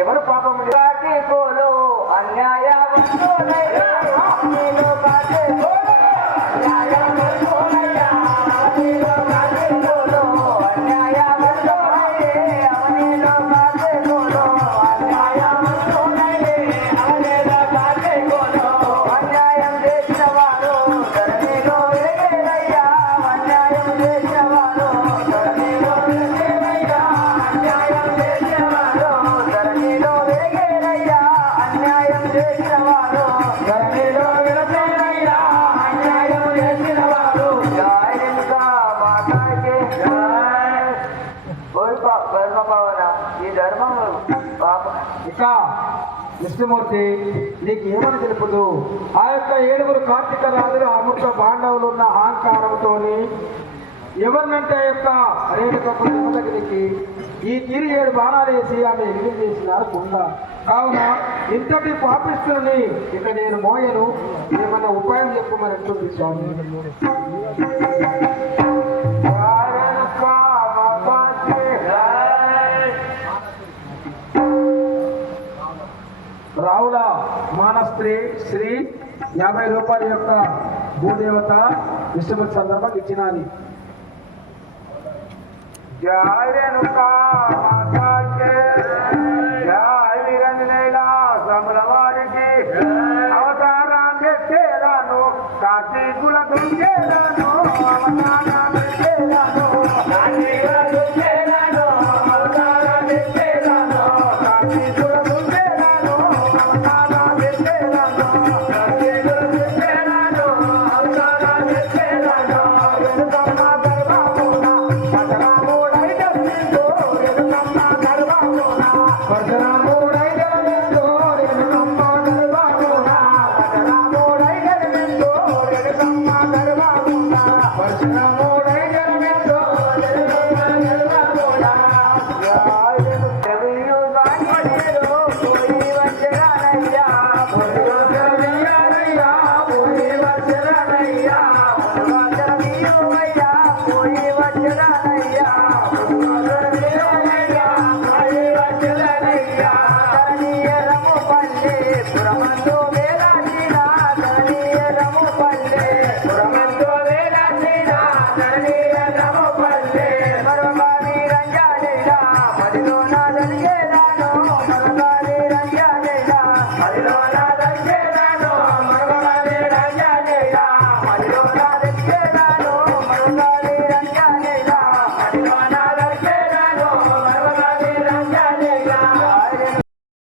ఎవరు పాపం కోలు అన్యాయ విష్ణుమూర్తి నీకు ఏమని తెలుపుదు? ఆ యొక్క 7 కార్తీక రాజులు అమృత బాండవులు ఉన్న అహంకారంతో ఎవరినంటే ఆ యొక్క రేణుకకి ఈ తీరి 7 బాణాలు వేసి ఆమె ఎగిరి చేసినారు కుండ. కావున ఇంతటి పాపిస్తుని ఇక నేను మోయను, ఏమన్నా ఉపాయం చెప్పమని అంటుంది స్వామి. రావుల మానస్త్రీ శ్రీ 50 రూపాయల యొక్క భూదేవత విష్ణుమూర్తి సందర్భంగా ఇచ్చినది. వారికి అవతారాన్ని చేరాను, కార్తీకుల దుర్గేరాను, అవతారాన్ని చేరాను, అవతారాన్ని చేరాను, కార్తీకుల పరశురాముడై పురమందు